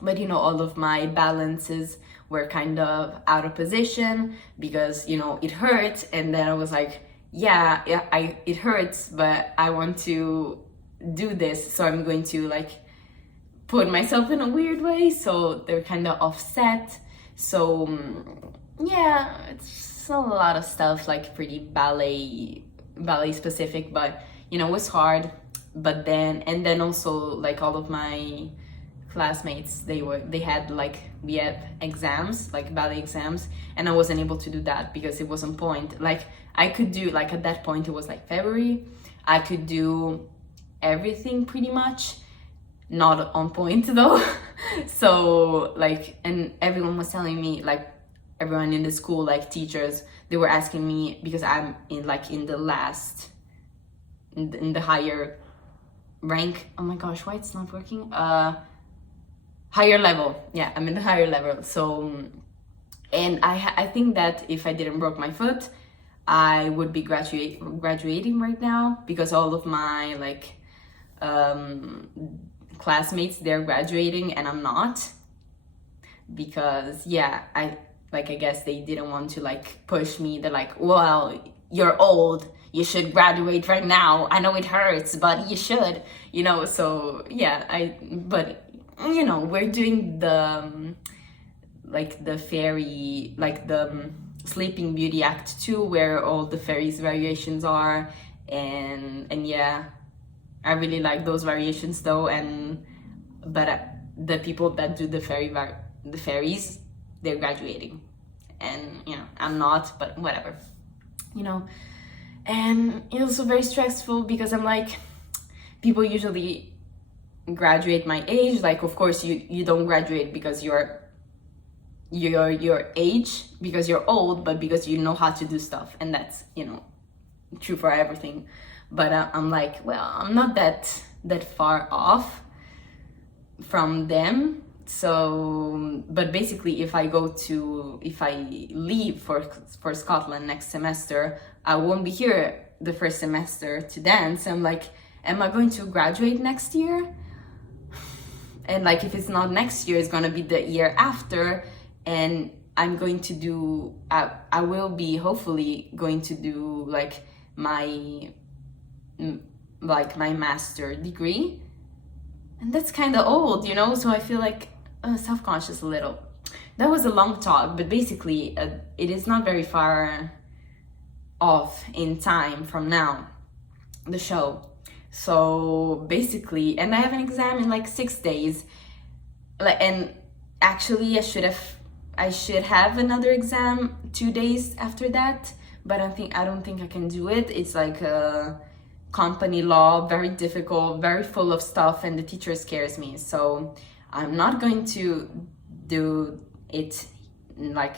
But you know, all of my balances were kind of out of position because, you know, it hurt. And then I was like, yeah, it hurts, but I want to do this, so I'm going to like put myself in a weird way, so they're kind of offset. So yeah, it's a lot of stuff, like pretty ballet specific, but you know, it was hard. But then, and then also like all of my classmates, we had exams, like ballet exams, and I wasn't able to do that because it was on point. Like I could do, like at that point it was like February, I could do everything pretty much, not on point though. So like, and everyone was telling me, like everyone in the school, like teachers, they were asking me, because I'm in the higher rank. Oh my gosh, why it's not working? Higher level. Yeah, I'm in the higher level. So, and I think that if I didn't broke my foot, I would be graduating right now, because all of my like classmates, they're graduating and I'm not, because yeah, I guess they didn't want to like push me. They're like, well, you're old, you should graduate right now. I know it hurts, but you should, you know. So yeah, but you know, we're doing the like the fairy, like the Sleeping Beauty Act 2, where all the fairies variations are, and yeah, I really like those variations though. But the people that do the fairies, they're graduating, and you know, I'm not, but whatever, you know. And it's also very stressful because I'm like, people usually graduate my age. Like, of course you don't graduate because you're your age, because you're old, but because you know how to do stuff, and that's, you know, true for everything. But I'm like, well, I'm not that far off from them. So, but basically, if I leave for Scotland next semester, I won't be here the first semester to dance. I'm like, am I going to graduate next year? And like, if it's not next year, it's gonna be the year after, and I'm going to do, I will be hopefully going to do like my master degree, and that's kind of old, you know. So I feel like self-conscious a little. That was a long talk, but basically it is not very far off in time from now, the show. So basically, and I have an exam in like 6 days, and actually I should have another exam 2 days after that, but I don't think I can do it. It's like a company law, very difficult, very full of stuff, and the teacher scares me. So I'm not going to do it like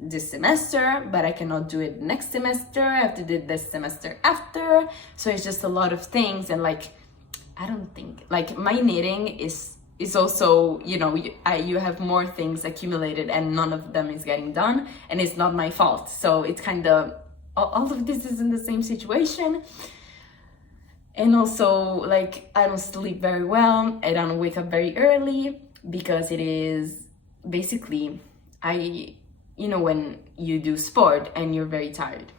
this semester, but I cannot do it next semester. I have to do it this semester after. So it's just a lot of things, and like I don't think like my knitting is also, you know, you have more things accumulated and none of them is getting done, and it's not my fault. So it's kind of all of this is in the same situation. And also, like, I don't sleep very well. I don't wake up very early because it is basically, you know, when you do sport and you're very tired,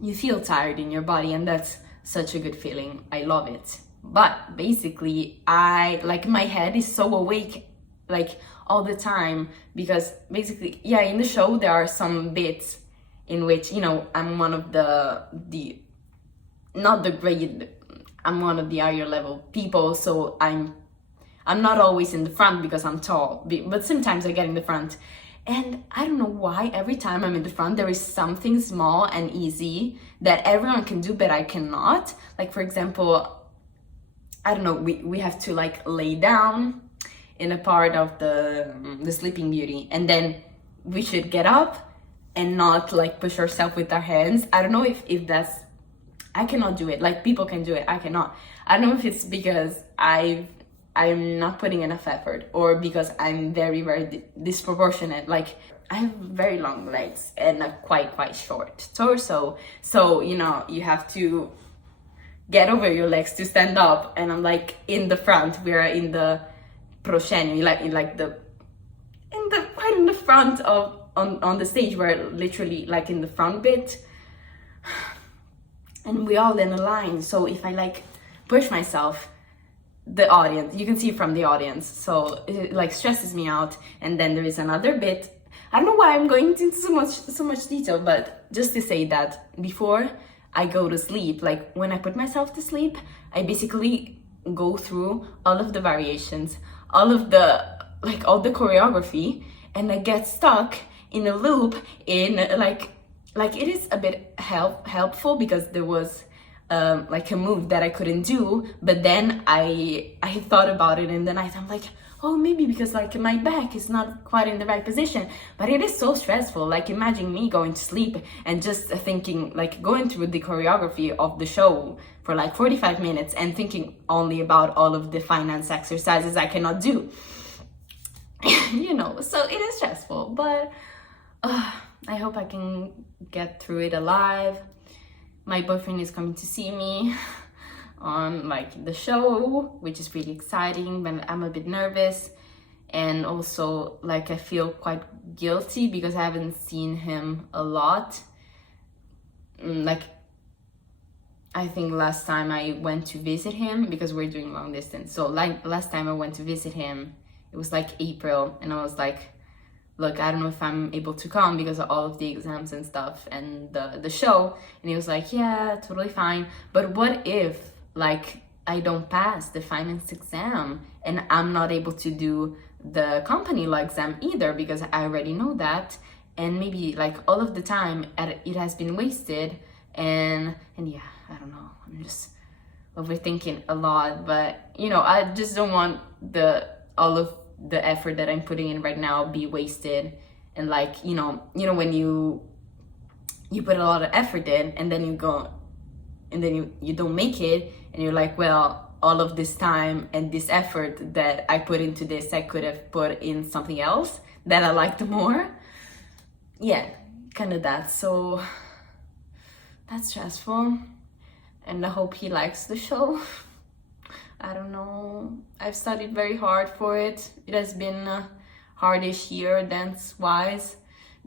you feel tired in your body, and that's such a good feeling. I love it. But basically, like, my head is so awake, like, all the time, because basically, yeah, in the show, there are some bits in which, you know, I'm one of I'm one of the higher level people, so I'm not always in the front because I'm tall, but sometimes I get in the front. And I don't know why every time I'm in the front, there is something small and easy that everyone can do, but I cannot. Like, for example, I don't know, we have to like lay down in a part of the Sleeping Beauty, and then we should get up and not like push ourselves with our hands. I don't know if that's, I cannot do it. Like, people can do it, I cannot. I don't know if it's because I'm not putting enough effort, or because I'm very, very disproportionate. Like, I have very long legs and a quite short torso. So, you know, you have to get over your legs to stand up. And I'm like in the front. We're in the proscenio, quite in the front of, on the stage. We're literally like in the front bit. And we all in a line. So if I like push myself, the audience, you can see from the audience, so it like stresses me out. And then there is another bit. I don't know why I'm going into so much detail, but just to say that before I go to sleep, like when I put myself to sleep, I basically go through all of the variations, all of the all the choreography, and I get stuck in a loop in like it is a bit helpful because there was like a move that I couldn't do, but then I thought about it in the night. I'm like, oh, maybe because like my back is not quite in the right position. But it is so stressful. Like, imagine me going to sleep and just thinking, like, going through the choreography of the show for like 45 minutes and thinking only about all of the finance exercises I cannot do. You know, so it is stressful, but I hope I can get through it alive. My boyfriend is coming to see me on like the show, which is really exciting, but I'm a bit nervous. And also, like, I feel quite guilty because I haven't seen him a lot. Like, I think last time I went to visit him, because we're doing long distance, so like last time I went to visit him, it was like April, and I was like, look, I don't know if I'm able to come because of all of the exams and stuff and the show. And he was like, yeah, totally fine. But what if, like, I don't pass the finance exam and I'm not able to do the company law exam either, because I already know that, and maybe like all of the time it has been wasted. And yeah, I don't know, I'm just overthinking a lot. But you know, I just don't want all of the effort that I'm putting in right now be wasted. And like, you know when you put a lot of effort in, and then you go and then you don't make it, and you're like, well, all of this time and this effort that I put into this, I could have put in something else that I liked more. Yeah, kind of that. So that's stressful, and I hope he likes the show. I don't know. I've studied very hard for it. It has been a hardish year dance-wise,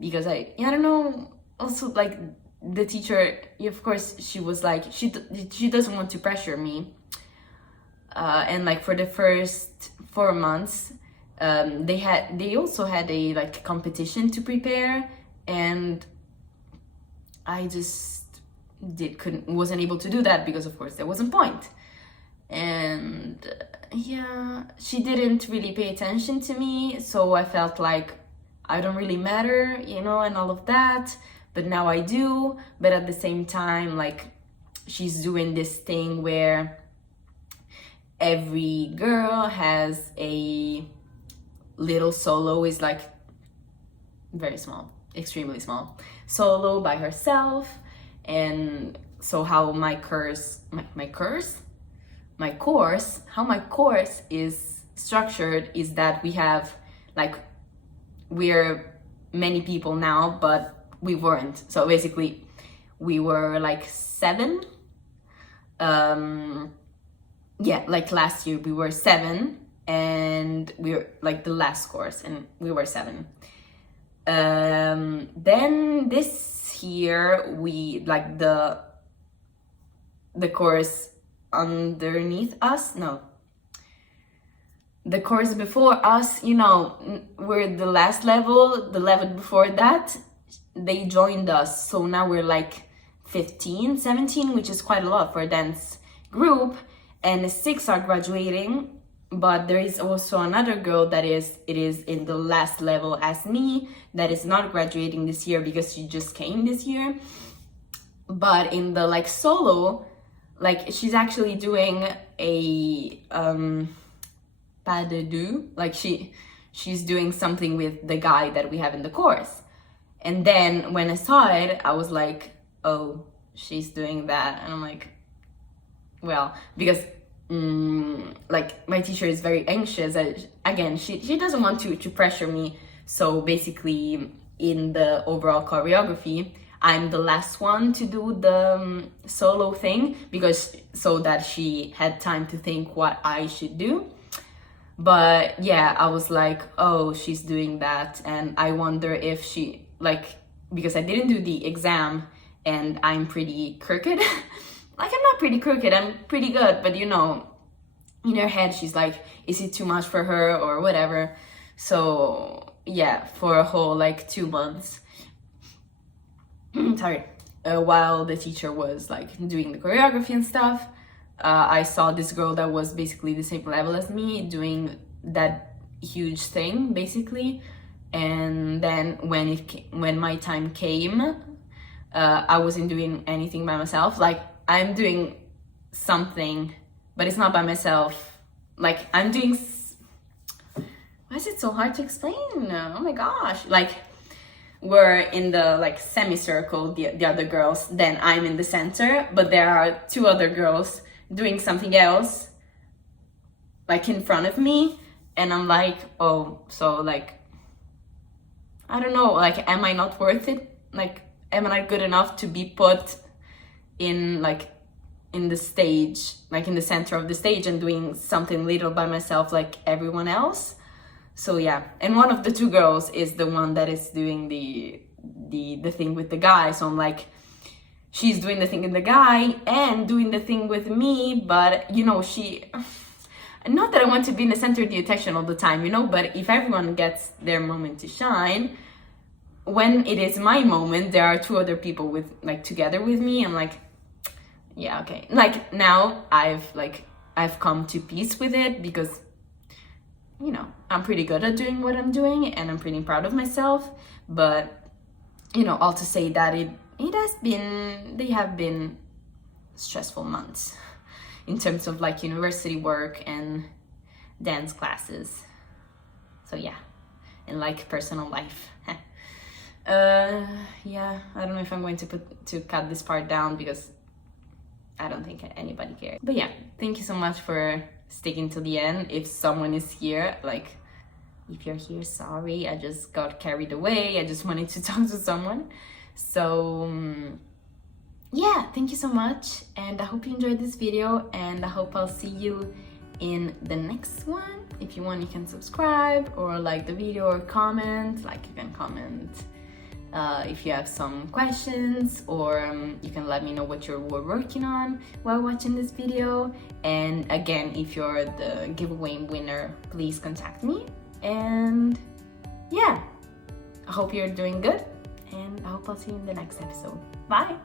because I don't know. Also, like, the teacher, of course, she was like, she doesn't want to pressure me. And like for the first 4 months, they also had a like competition to prepare, and I just wasn't able to do that because of course there wasn't point. And yeah, she didn't really pay attention to me, so I felt like I don't really matter, and all of that. But now I do. But at the same time, like, she's doing this thing where every girl has a little soloist, like very small, extremely small. Solo by herself. And so how my course is structured is that we have like, we're many people now, but we weren't. So basically we were like 7. Yeah, like last year we were 7, and we were like the last course, and we were 7. Then this year we like the course underneath us, no, the course before us, you know, we're the last level, the level before that, they joined us. So now we're like 15, 17, which is quite a lot for a dance group, and 6 are graduating. But there is also another girl that is in the last level as me, that is not graduating this year because she just came this year. But in the like solo, like she's actually doing a pas de deux, like she's doing something with the guy that we have in the course. And then when I saw it, I was like, oh, she's doing that. And I'm like, well, because like my teacher is very anxious. Again, she doesn't want to pressure me. So basically in the overall choreography, I'm the last one to do the solo thing, because so that she had time to think what I should do. But yeah, I was like, oh, she's doing that, and I wonder if she, like, because I didn't do the exam and I'm pretty crooked. Like, I'm not pretty crooked, I'm pretty good, but you know, in her head she's like, is it too much for her or whatever. So yeah, for a whole like 2 months, sorry, while the teacher was like doing the choreography and stuff, I saw this girl that was basically the same level as me doing that huge thing basically. And then when my time came, I wasn't doing anything by myself. Like, I'm doing something, but it's not by myself. Like, I'm doing, why is it so hard to explain? Oh my gosh. Like, we're in the like semicircle, the other girls, then I'm in the center, but there are 2 other girls doing something else like in front of me, and I'm like, oh, so like, I don't know, like, am I not worth it? Like, am I not good enough to be put in like in the stage, like in the center of the stage, and doing something little by myself like everyone else? So yeah, and one of the 2 girls is the one that is doing the thing with the guy. So I'm like, she's doing the thing with the guy and doing the thing with me, but you know, not that I want to be in the center of the attention all the time, you know, but if everyone gets their moment to shine, when it is my moment, there are 2 other people with like together with me. I'm like, yeah, okay. Like, now I've come to peace with it, because you know, I'm pretty good at doing what I'm doing and I'm pretty proud of myself. But you know, all to say that they have been stressful months in terms of like university work and dance classes. So yeah, and like personal life. Yeah, I don't know if I'm going to cut this part down, because I don't think anybody cares. But yeah, thank you so much for sticking to the end. If someone is here, like, if you're here, sorry, I just got carried away. I just wanted to talk to someone. So yeah, thank you so much, and I hope you enjoyed this video, and I hope I'll see you in the next one. If you want, you can subscribe or like the video or comment. Like, you can comment if you have some questions, or you can let me know what you're working on while watching this video. And again, if you're the giveaway winner, please contact me. And yeah, I hope you're doing good, and I hope I'll see you in the next episode. Bye!